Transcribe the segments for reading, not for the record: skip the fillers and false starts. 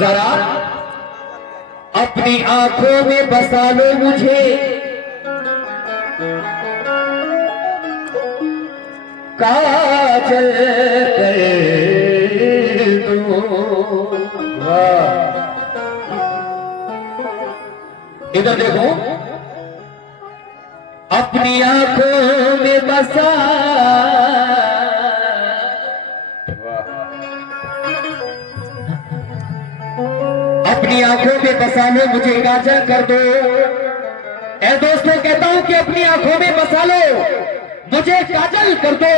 जरा अपनी आंखों में बसा लो मुझे, काजल कर दो। इधर देखो, अपनी आंखों में बसा, अपनी आंखों में बसा लो मुझे, काजल कर दो। ऐ दोस्तों, कहता हूं कि अपनी आंखों में बसा लो मुझे, काजल कर दो।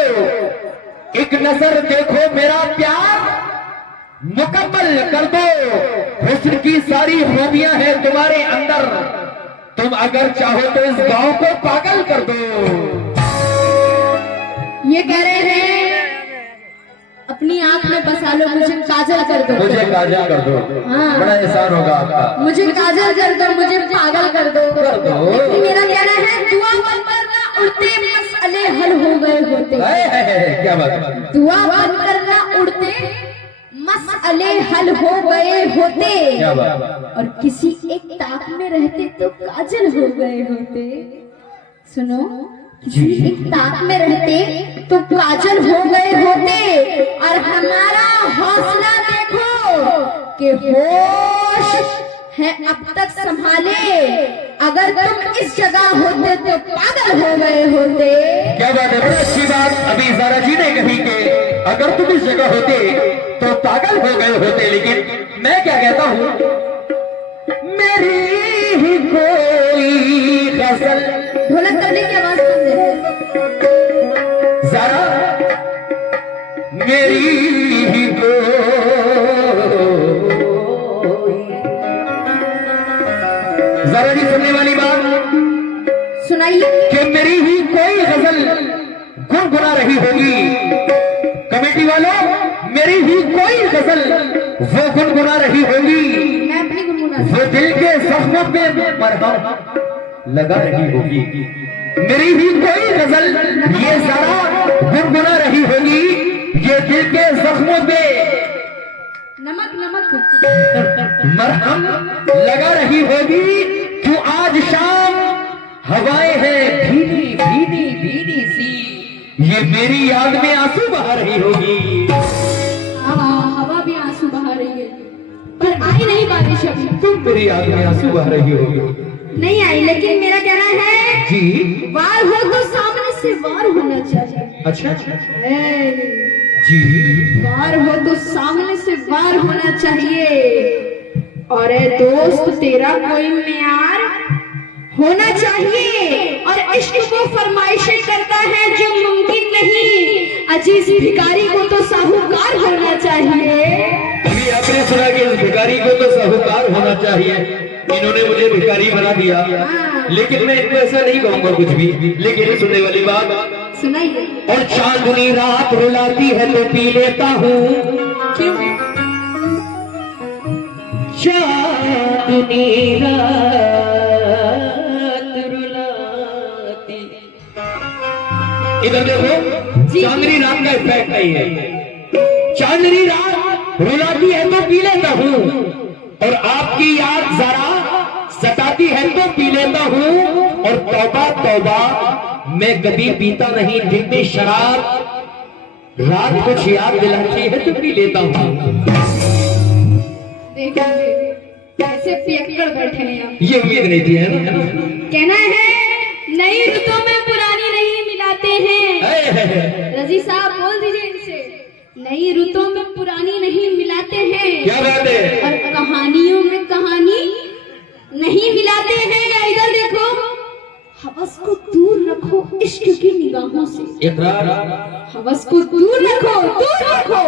एक नजर देखो मेरा प्यार मुकम्मल कर दो। हुस्न की सारी खूबियां हैं तुम्हारे अंदर, तुम अगर चाहो तो इस गांव को पागल कर दो। ये कह रहे हैं अपनी आंख में बसा लो मुझे, काजल कर दो। मुझे काजल कर दो। हाँ। बड़ा एहसान होगा आपका। मुझे काजल कर दो, मुझे पागल कर दो। कर दो। लेकिन मेरा कहना है दुआ बनकर ना उड़ते मसले हल हो गए होते। क्या बात। दुआ बनकर ना उड़ते मसले हल हो गए होते, क्या बात। और किसी एक ताक में रहते तो काजल हो गए होते। सुनो, किसी एक ताक में रहते तो काजल हो गए होते। और हमारा हौसला देखो कि होश है अब तक संभाले, अगर तुम इस जगह होते तो पागल हो गए होते। क्या बात है, बड़ी अच्छी बात अभी ज़ारा जी ने कही कि अगर तुम इस जगह होते तो पागल हो गए होते। लेकिन मैं क्या कहता हूं, मेरी ही कोई गजल। ढोलक करने की आवाज बंद है ज़ारा, मेरी ही ज़ारा जी, सुनने वाली बात सुनाइए कि मेरी ही कोई गजल गुनगुना रही होगी। कमेटी वालों, मेरी ही कोई गजल वो गुनगुना रही होगी, मैं अपनी गुनगुना वो दिल के जख्मों पे मरहम लगा रही होगी। मेरी ही कोई गजल ये ज़रा गुनगुना रही होगी, ये दिल के जख्मों पे नमक नमक मरहम लगा रही होगी। क्यों आज शाम हवाएं हैं भीनी भीनी भीनी सी, ये मेरी याद में आंसू बहा रही होगी। हवा भी आंसू बहा रही है, पर आई नहीं बारिश अभी। तुम मेरी याद में आंसू बहा रही होगी। नहीं आई, लेकिन मेरा कहना है जी। वार हो तो सामने से वार होना चाहिए। अच्छा जी, जी। वार हो तो सामने से वार होना चाहिए। और ए दोस्त, तेरा कोई मेयार होना चाहिए। और इश्क वो फरमाइशें करता है जो मुमकिन नहीं, अजीज भिखारी को तो साहूकार होना चाहिए। अभी आपने सुना कि इस भिखारी को तो साहूकार होना चाहिए। इन्होंने मुझे भिखारी बना दिया, लेकिन मैं इनको ऐसा नहीं कहूंगा कुछ भी। लेकिन सुनने वाली बात सुनाइए। और चांदनी रात रुलाती है तो पी लेता हूँ। क्यों? चांदनी रात रुलाती, इधर देखो, चांदनी रात का इफेक्ट नहीं है। चांदनी रात रुलाती है तो पी लेता हूँ, और आपकी याद जरा सताती है तो पी लेता हूँ। और तौबा तौबा, मैं कभी पीता नहीं दिन में शराब, रात कुछ याद दिलाती है तो पी लेता हूँ। देखिए कैसे पियक्कड़ बैठे हैं आप। ये उम्मीद नहीं थी, है ना? कहना है नई रुतों में पुरानी नहीं मिलाते हैं। रजी साहब बोल दीजिए इनसे, नई रुतों में पुरानी नहीं मिलाते हैं। क्या बात है? और कहानियों में कहानी नहीं मिलाते हैं। इधर देखो, हवस को दूर रखो इश्क की निगाहों से। इकरार। हवस को दूर रखो, दूर रखो,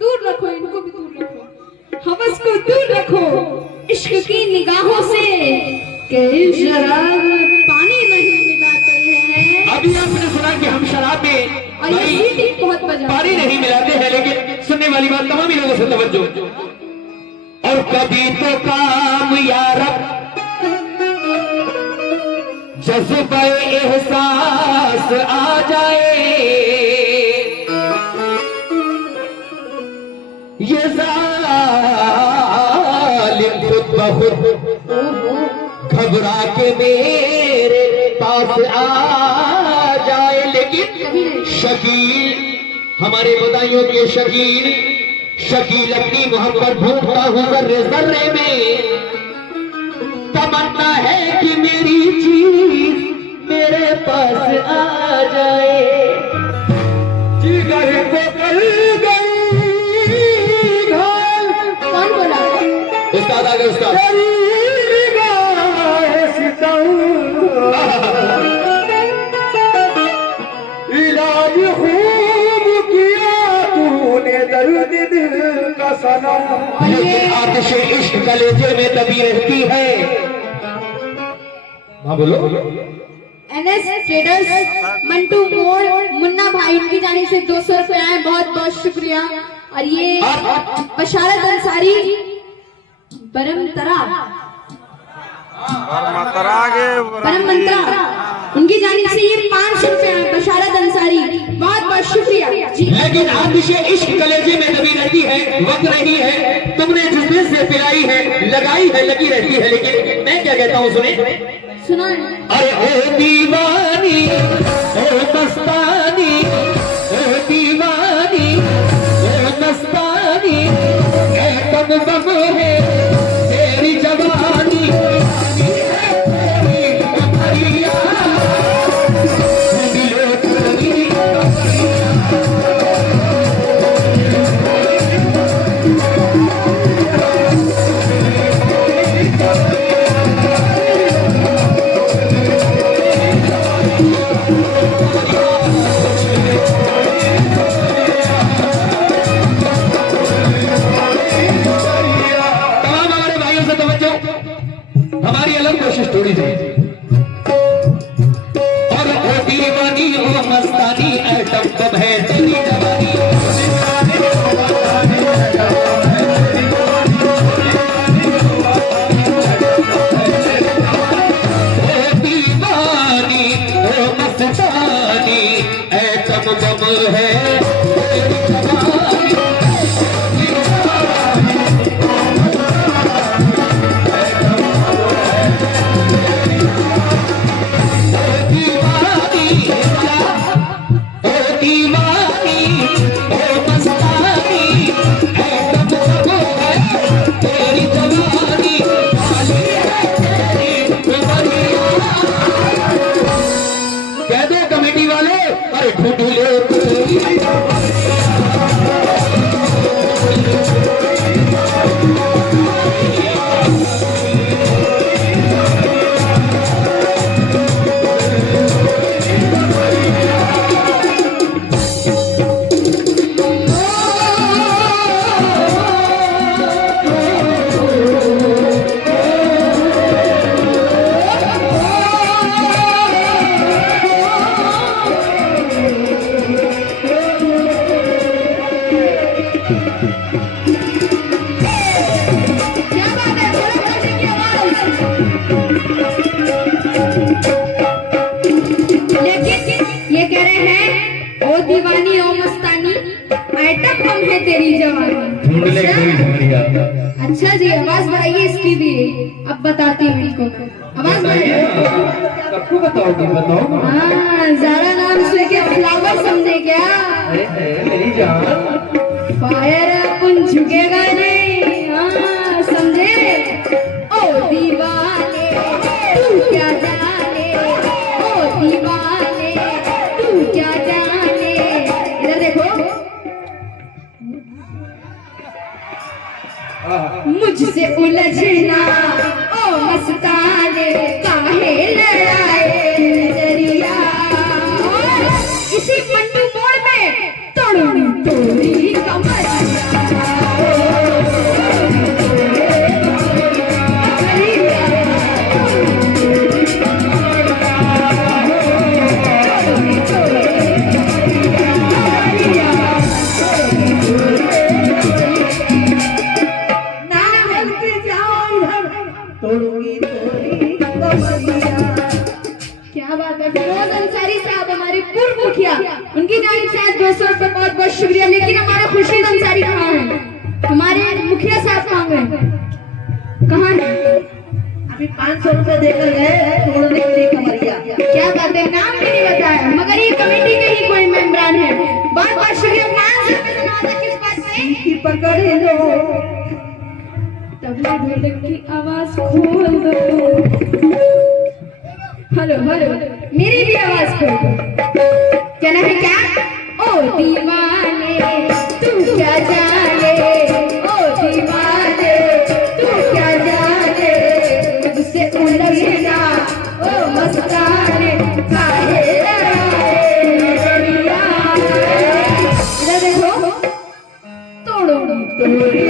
दूर रखो, इनको भी दूर रखो। हवस को दूर रखो इश्क की निगाहों से, कि शराब में पानी नहीं मिलाते हैं। अभी आपने सुना कि हम शराब में और ये सीटी बहुत बजा पानी नहीं मिलाते हैं, लेकिन सुनने वाली बात तमाम लोगों से तवज्जो। और कभी तो काम यारब जज्बे एहसास आ जाए, ये ज़ात घबरा के मेरे पास आ जाए। लेकिन शकील, हमारे बदायूं के शकील, शकील अपनी मोहब्बत ढूंढता हूँ जर्रे जर्रे में। तमन्ना है कि मेरी चीज मेरे पास आ जाए। जिगर को कर गई घाल। कौन बोला? उस्ताद आ गए उस्ताद। इलाज खूब किया तूने दर्द दिल का सनम। लेकिन आतिश इश्क कलेजे में दबी रहती है। हाँ बोलो। NS ट्रेडर्स मंटू मोड़ मुन्ना भाई, उनकी जाने से 200 रुपए आए, बहुत बहुत शुक्रिया। और ये बशारत अंसारी परम मंत्रा, उनकी जाने से ये 500 रुपए आए, बशारत अंसारी, बहुत बहुत शुक्रिया जी। लेकिन आतिश इश्क कलेजे में दबी रहती है, वक्त नहीं है। तुमने जिस दिल से पिलाई है, लगाई है, लगी रहती है। लेकिन मैं क्या कहता हूँ, सुने सुना। अरे ओ दीवानी, ओ मस्तानी, ओ दीवानी, ओ मस्तानी, ए बम बम है तेरी जवानी। हमारी अलग कोशिश थोड़ी सी। और ओ दीवानी, ओ मस्तानी, एटम बम है तेरी जवानी। ओ दीवानी, ओ मस्तानी, एटम बम है तेरी जवानी। कह दो कमेटी वाले, अरे ढूंढ लो। अच्छा जी, आवाज बढ़ाइए इसकी भी। अब बताती हूँ इनको, आवाज बढ़ाइए। सबको बताओगी? बताओ। हाँ, ज़ारा नाम सुन के फ्लावर समझे क्या? मेरी जान, फायर अपन झुकेगा नहीं। हाँ समझे? ओ दीवाने तू क्या जाने, ओ दीवाने तू क्या जाने। इधर देखो, मुझसे उलझना ओ मस्ताने, काहे लड़ाए नजरिया। इसी मंटू मोड़ में तोड़ी तोड़ी कमरिया। क्या बात है। फिरोज अंसारी साहब हमारे पूर्व मुखिया, उनकी जानिब से 200 रुपए बहुत बहुत शुक्रिया। लेकिन हमारे खुर्शीद अंसारी कहाँ हैं? हमारे मुखिया साहब कहाँ गए? कहाँ हैं? अभी 500 रुपए देकर गए तोड़ने के लिए कमरिया। क्या बात है, नाम भी नहीं बताया, मगर ये कमेटी के ही कोई मेंबरान है। बहुत बहुत शुक्रिया। 500 रुपए सुना था किस बात से? की पकड़ लो, तबले ढोलक की आवाज खोल दो। हेलो हेलो, मेरी भी आवाज खोल दो। कहना है क्या? ओ दीवाने तू क्या जाने, ओ दीवाने तू क्या जाने, मुझसे उलझना ओ मस्ताने काहे आए नजरिया। इधर देखो, तोड़ूंगी तोड़े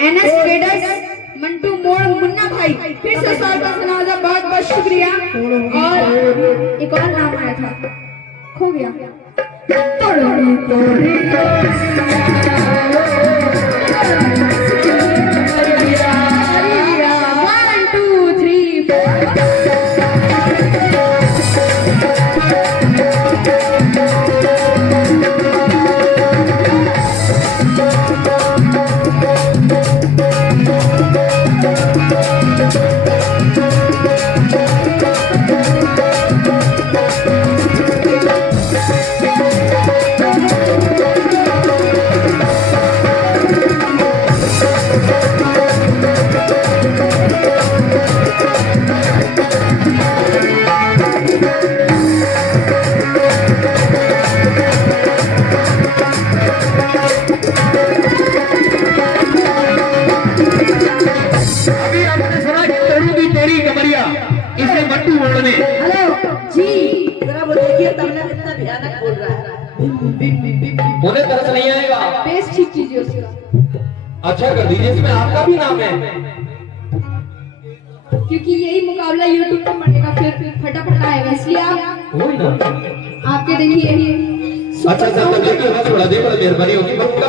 एनएस ट्रेडर्स, मंटू मोड़, मुन्ना भाई, फिर से 100 रुपए सुना था। बहुत बहुत शुक्रिया। और एक और नाम आया था, खो गया। तोड़ोड़ी तोड़ी 1 2 3 4। हेलो जी, जरा वो देखिए तबला कितना भयानक बोल रहा है। उन्हें तरस नहीं आएगा। बेस ठीक कीजिए उसका, अच्छा कर दीजिए, इसमें आपका भी नाम है। क्योंकि यही मुकाबला YouTube पर पड़ेगा, फिर फटाफट आएगा, इसलिए आप वही ना। आपके देखिए अच्छा सर, तब देखिए बस थोड़ा देर बाद मेहरबानी होगी। बंदा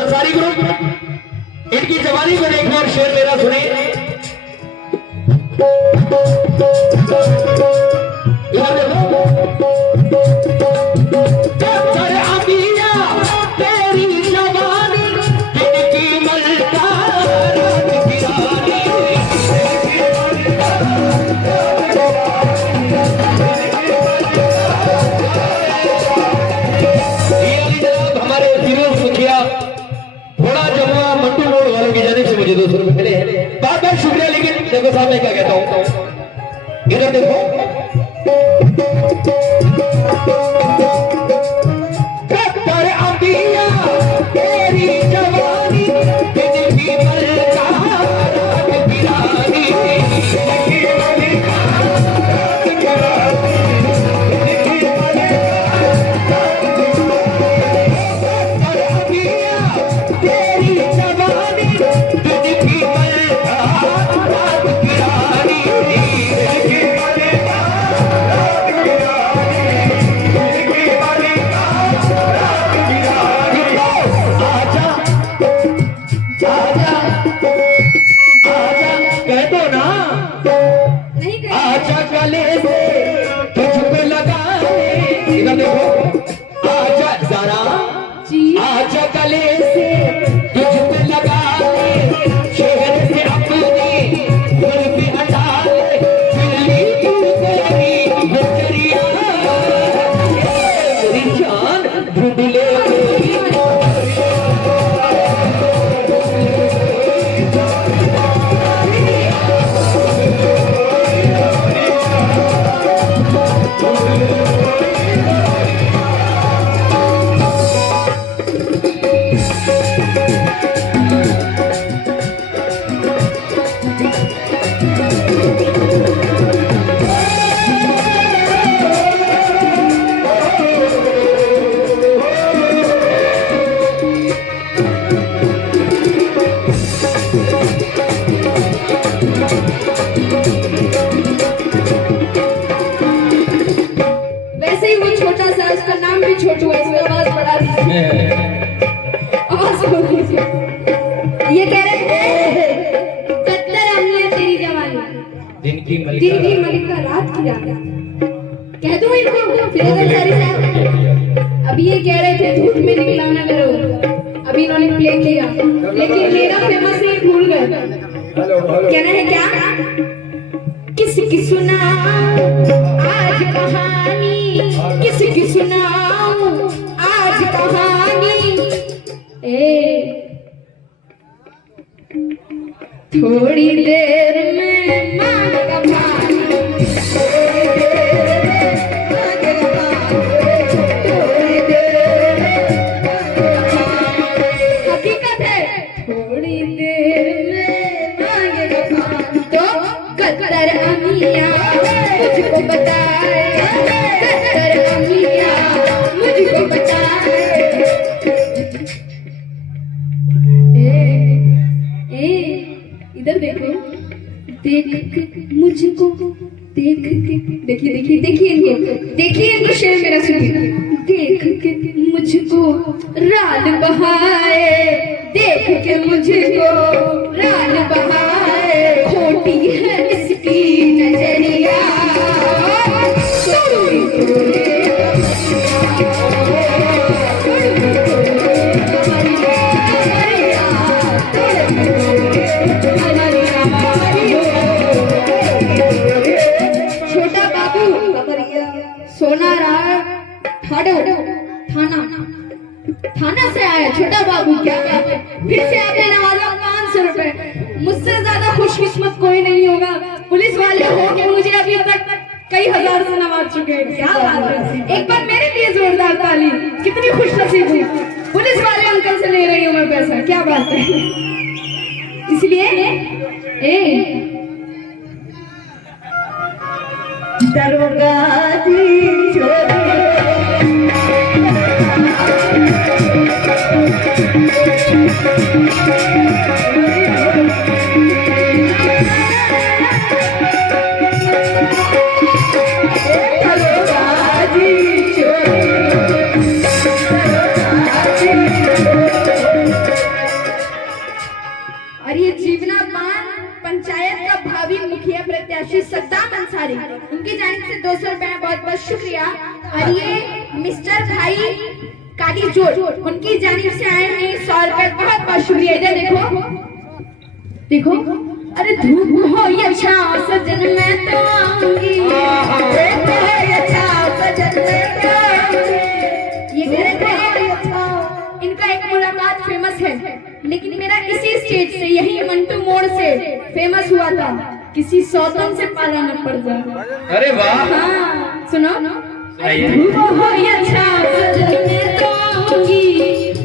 अंसारी ग्रुप, इनकी जवानी पर एक और शेर मेरा सुने। याद रखो, तेरी जवानी जिनकी मलकार हमारे फिरोज मुखिया थोड़ा जमुआ मंटू मोड़ वालों की जाने से मुझे 200 रुपए मिले हैं। बहुत बहुत शुक्रिया। लेकिन देखो साहब, मैं क्या कहता हूँ, इधर देखो, तेरी जवानी जिनकी मलकार गिरानी, तेरी जवानी जिनकी मलकार गिरानी, कह दूं इनको फिरोज अंसारी साहब? अभी ये कह रहे थे झूठ में निकला ना करो, अभी इन्होंने प्ले किया, लेकिन मेरा फेमस नहीं भूल गए। कहना है क्या? किसकी सुनाऊं आज कहानी, किसकी सुनाऊं आज कहानी, थोड़ी देर में मांगेगा पानी, थोड़ी देर में मांगेगा पानी, थोड़ी देर में मांगेगा पानी। हकीकत है, थोड़ी देर में मांगेगा पानी। तो कतर अमिया मुझको बताए, कतर अमिया मुझको बताए, इधर देखो, देख के मुझको, देख के, देखिए देखिए देखिए इनको, देखिए इनको शेर मेरा सुनिए। देख के मुझको रात बहाए, देख के मुझको रात बहाए, खोटी है इसकी नजरिया, सोना रहा थाना से आया छोटा बाबू। क्या बात है, फिर से आपने नवाजा 500 रुपए। मुझसे ज्यादा खुशकिस्मत कोई नहीं होगा, पुलिस वाले हो के मुझे अभी तक कई हजार से नवाज चुके हैं। क्या बात है, एक बार मेरे लिए जोरदार ताली। कितनी खुश नसीब हूँ, पुलिस वाले अंकल से ले रही हूँ मैं पैसा। क्या बात है, इसलिए दरोगा जी छोड़ सद्दाम अंसारी, उनकी जानिब से 200 रुपए बहुत बहुत शुक्रिया। और ये मिस्टर भाई काली जोड़, उनकी जानिब से आए हैं 100 रुपए, बहुत बहुत शुक्रिया। इधर देखो देखो, अरे धूप हो या छांव सजन मैं तो आऊंगी, धूप हो या छांव सजन मैं तो आऊंगी। ये कह रहे थे इनका एक मुलाकात फेमस है, लेकिन मेरा इसी स्टेज से, यही मंटू मोड़ से फेमस हुआ था। किसी सौतन से पाला न पड़ जाए। अरे वाह, हाँ सुनो, सुनाइए। धूप हो या छांव सजन मैं तो आऊंगी,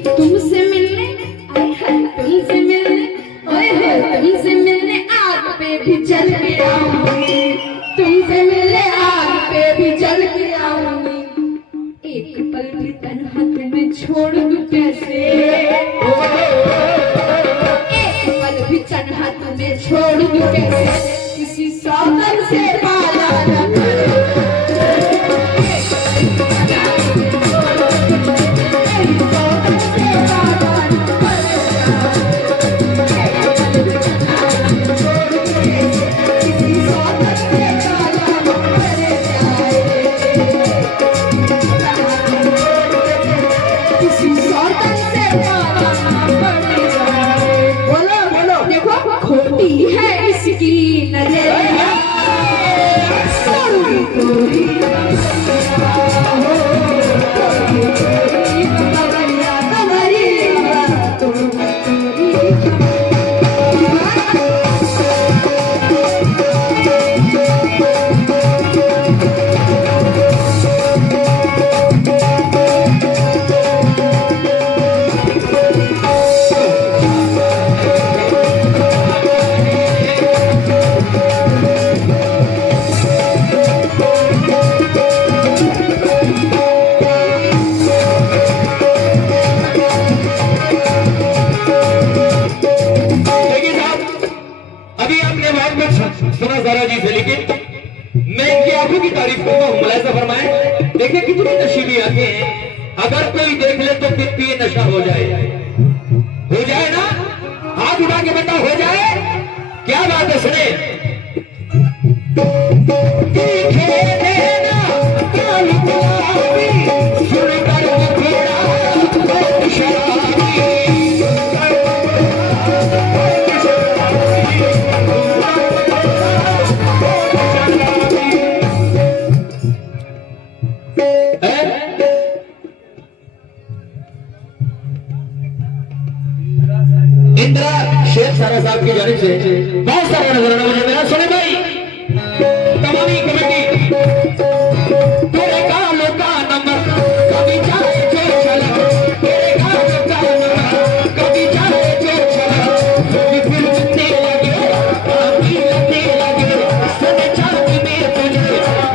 तुमसे मिलने आए हैं, तुमसे मिलने ओए हो, तुमसे मिलने आग पे भी चल के आऊंगी, तुमसे मिलने आग पे भी चल के आऊंगी। एक पल भी तन्हा तुम्हें छोड़ दूं कैसे, एक पल भी तन्हा तुम्हें छोड़ दूं कैसे, किसी सौतन से पाला न पड़े। सुना ज़रा जी से, लेकिन मैं इनकी आंखों की तारीफ करूंगा। मुलाहिजा फरमाएं, देखिए कितनी नशीली आंखें हैं। अगर कोई देख ले तो फिर पिए नशा हो जाए ना। हाथ उठा के बता, हो जाए? क्या बात है, सुने। जानिब से बहुत सारे नजराना मुझे मेरा सुने भाई तमामी कमेटी तेरे गालों का नमक कभी चाहे जो चला तेरे गालों का नमक कभी चाहे जो चला कभी फिर मिलने लगे कभी लगने लगे सने चांदी में तुझे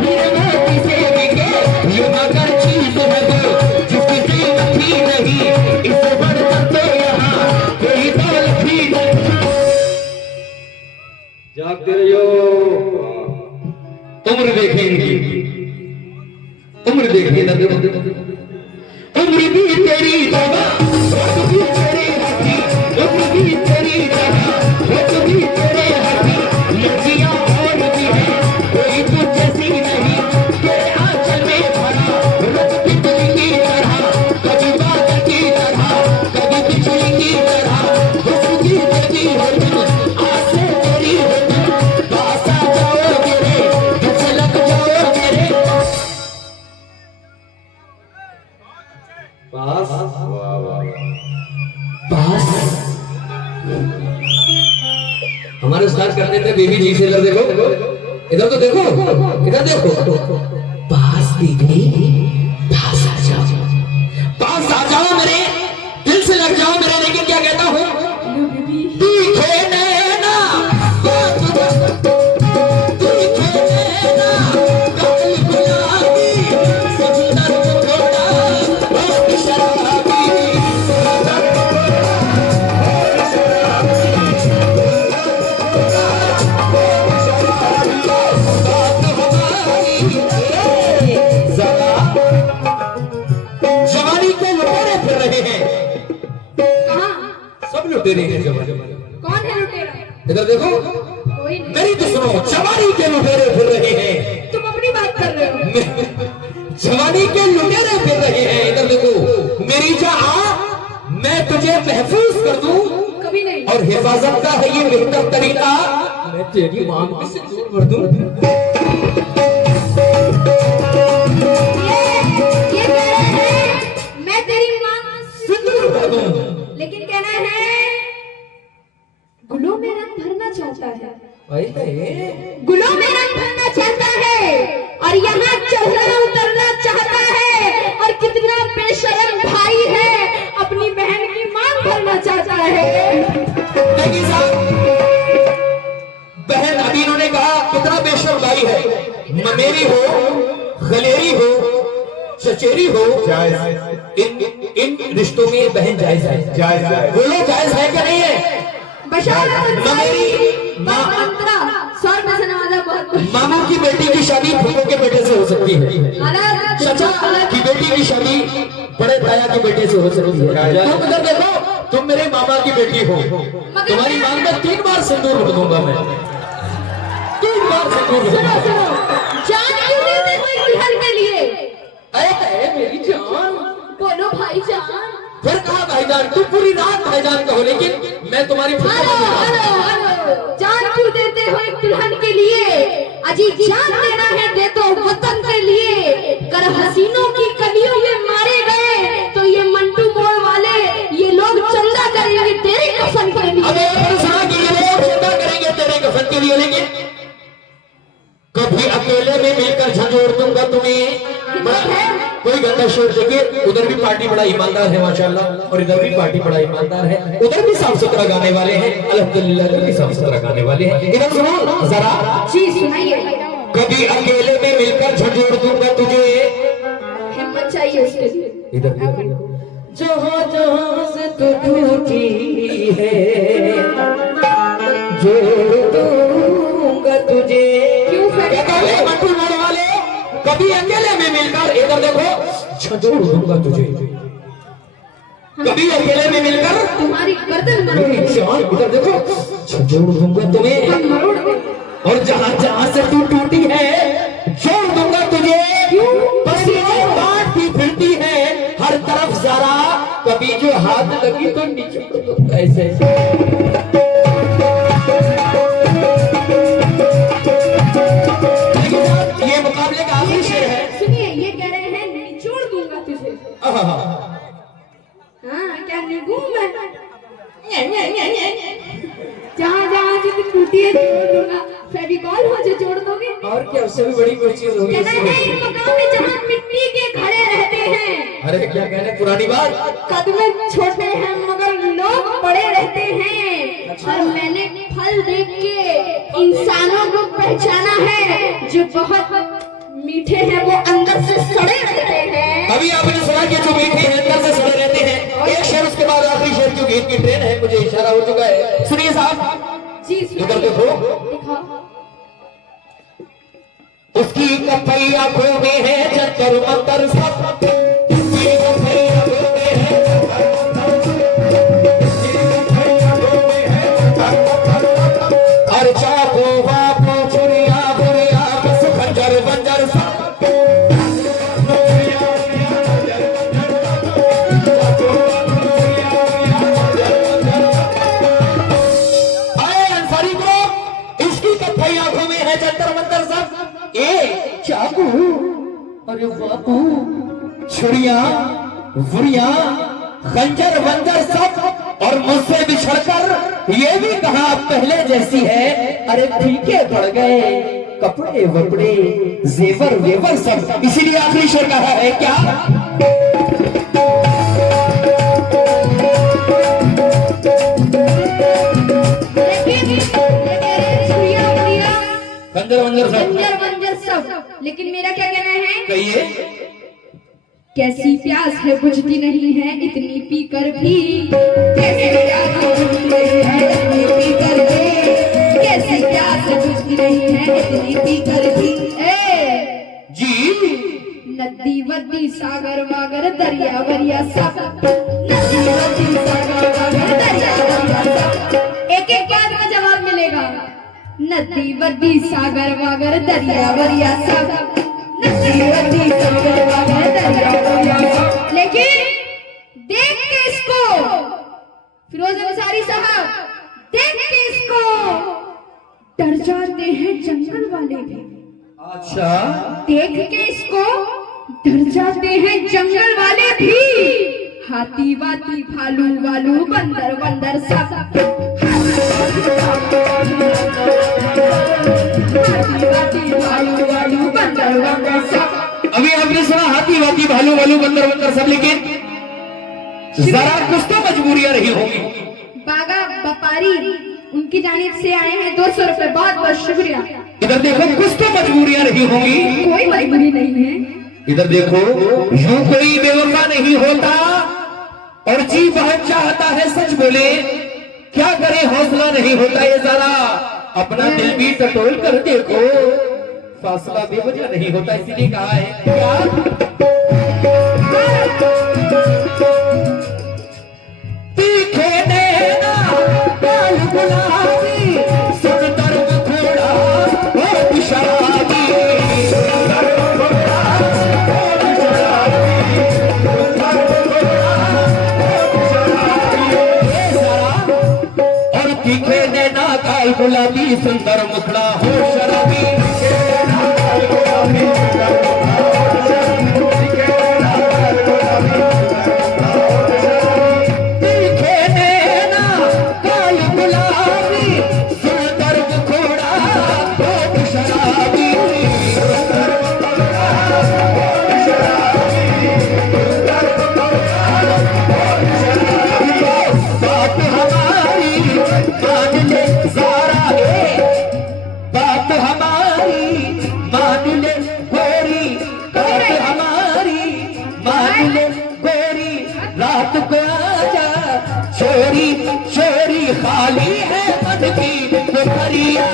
मेरे मोती से बिके ये मगर चीज है वो जिसकी कीमत ही नहीं इससे बढ़कर तो यहाँ कोई दौलत ही नहीं जागते रहियो। उम्र देखें इनकी उम्र देखिए ना उम्र भी तेरी दवा वक्त भी तेरी हंसी उम्र भी तेरी दवा वक्त भी तेरे हंसी लड़कियां और भी है कोई तो जैसी नहीं तेरे आंचल में भरा रत बिजली की तरह कभी बादल की तरह कभी बिजली की तरह खुशबू देती हो तुम आसे तेरी हो तुम पास आ जाओ मेरे दिल से लग जाओ मेरे पास वाह वाह पास हमारे उस्ताद करते थे बेबी जी से इधर देखो इधर देखो पास दीदी पास आ जाओ मेरे दिल से लग जाओ मेरे लेकिन क्या कहता हूँ दिखे नैना दिखे नैना कमल गुलाबी समुंदर को थोड़ा बहुत शराबी जवानी के लुटेरे फिर रहे हैं कहाँ? सब लुटेरे हैं जवानी कौन है लुटेरा? इधर देखो कोई नहीं। मेरी तो सुनो जवानी के लुटेरे फिर रहे हैं तुम अपनी बात कर रहे हो। जवानी के लुटेरे फिर रहे हैं इधर देखो मेरी जहां मैं तुझे महफूज कर दूं कभी नहीं। और हिफाजत का है ये बेहतर तरीका मैं तेरी मांग में से दूर कर दूं ये कह रहे हैं मैं तेरी मांग सिंदूर कर दूं लेकिन कहना है गुलों में रंग भरना चाहता है गुलों में रंग भरना चाहता है और यहाँ चढ़ना उतरना चाहता है और कितना बेशरम भाई है अपनी बहन की मांग भरना चाहता है। देखिए साहब बहन अभी इन्होंने कहा कितना बेशर्म भाई है ममेरी हो खलेरी हो चचेरी हो इन रिश्तों में बहन जायज है बोलो जायज है क्या नहीं है स्वर में से नवाजा बहुत मामा की बेटी की शादी फूफो के बेटे से हो सकती है चाचा की बेटी की शादी बड़े ताया के बेटे से हो सकती है तुम इधर देखो तुम मेरे मामा की बेटी हो तुम्हारी मांग में 3 बार सिंदूर भर दूंगा मैं 3 बार सिंदूर सुनो सुनो जान क्यों देते हो एक दुल्हन के लिए? अरे मेरी जान बोलो भाईजान। फिर कहा भाईजान तू पूरी रात भाईजान कहो लेकिन मैं तुम्हारी हेलो हेलो हेलो जान क्यों देते हो एक दुल्हन के लिए? अजी जान देना है दे दो वतन के लिए। कर हसीनों की कलियों में मारे गए तो ये मंटू मोड़ वाले ये लोग चंदा करेंगे तेरे कफन के लिए। अबे सुना कि ये लोग चंदा करेंगे तेरे कफन के लिए लेकिन कभी अकेले में मिलकर झंझोड़ दूंगा तुम्हें। कोई गंदा शेर देखिए उधर भी पार्टी बड़ा ईमानदार है माशाल्लाह और इधर भी पार्टी बड़ा ईमानदार है उधर भी साफ सुथरा गाने वाले हैं अल्हम्दुलिल्लाह इधर भी साफ सुथरा गाने वाले हैं। इधर सुनो जरा जी सुनाइए। कभी अकेले में मिलकर झंझोड़ दूंगा तुझे हिम्मत चाहिए उसके लिए। इधर जहाँ जहाँ से तू टूटी है जोड़ दूंगा तुझे। क्यों फटे? मंटू मोड़ वाले कभी अकेले में मिलकर इधर देखो झंझोड़ दूंगा तुझे कभी अकेले में मिलकर तुम्हारी गर्दन मरोड़ इधर देखो झंझोड़ दूंगा तुम्हें और जहाँ जहाँ से तू टूटी है जोड़ दूंगा तुझे। बस ये बात भी फिरती है हर तरफ जरा कभी जो हाथ लगी तो नीचे ऐसे ये मुकाबले का आखिरी शेर है। सुनिए ये कह रहे हैं निचोड़ दूंगा तुझे। हाँ क्या निगू मैं जहाँ जहाँ जितनी टूटी है जोड़ दूंगा। फेविकॉल हो जो जोड़ दोगे। और क्या, उससे भी बड़ी कोई चीज होगी कहना है इस मकान में जहाँ मिट्टी के घड़े रहते हैं। अरे क्या कहने, पुरानी बात। कद में छोटे हैं मगर लोग बड़े रहते हैं। और मैंने फल देख के इंसानों को पहचाना है, जो बहुत मीठे हैं वो अंदर से सड़े रहते हैं। अभी आपने सुना कि जो मीठे हैं अंदर से सड़े रहते हैं। एक शेर उसके बाद आखिरी शेर, क्योंकि गीत की ट्रेन है, मुझे इशारा हो चुका है। सुनिए साहब, जी इधर देखो। दिखाओ। उसकी कथई आंखों में है जंतर मंतर सब, उसकी कथई आंखों में है जंतर मंतर सब, उसकी कथई आंखों में है जंतर मंतर सब। हर चाकू वापू छुरिया बुरिया बस खंजर बंजर सब, चाकू, अरे बापू, छुरिया बुरिया खंजर बंजर सब, और मुझसे बिछड़कर ये भी कहा पहले जैसी है। अरे फीके पड़ गए कपड़े वपड़े जेवर वेवर सब, इसीलिए आखिरी शेर कहा है क्या, खंजर बंजर सब। लेकिन मेरा क्या कहना है, कहिए। कैसी प्यास है बुझती नहीं है इतनी पीकर भी, कैसी प्यास है बुझती नहीं है इतनी पीकर भी, कैसी प्यास है बुझती नहीं है इतनी पीकर भी। जी नदी वदी सागर वागर दरिया वरिया सब, नदी वदी सागर वागर दरिया वरिया सब। एक एक बात का जवाब मिलेगा। नदी वदी सागर वागर दरिया वरिया सब, नदी वदी सागर वागर दरिया वरिया सब। लेकिन देख के इसको फिरोज अंसारी साहब, देख के इसको डर जाते हैं जंगल वाले भी। अच्छा, देख के इसको डर जाते हैं जंगल वाले भी। हाथी वाती भालू वालू बंदर बंदर सब, हाथी वाती भालू वालू बंदर बंदर सब। अभी आपने सुना हाथी वाती भालू वालू बंदर बंदर सब, लेकिन जरा कुछ तो मजबूरियां रही होगी। बागा व्यापारी उनकी जानिब से आए हैं 200 रुपए, बहुत बहुत शुक्रिया। इधर देखो, कुछ तो मजबूरियां रही होंगी। कोई मजबूरी नहीं है। इधर देखो, यूं कोई बेवफा नहीं होता, और जी बहुत चाहता है सच बोले, क्या करे हौसला नहीं होता। ये जरा अपना दिल भी टटोल कर देखो, फासला बेवजह नहीं होता, इसीलिए कहा है क्या, तीखे नैना गाल गुलाबी सुंदर मुखड़ा होठ शराबी, और तीखे नैना गाल गुलाबी सुंदर मुखड़ा हो शराबी, चोरी चोरी खाली है मन की दुपहरिया।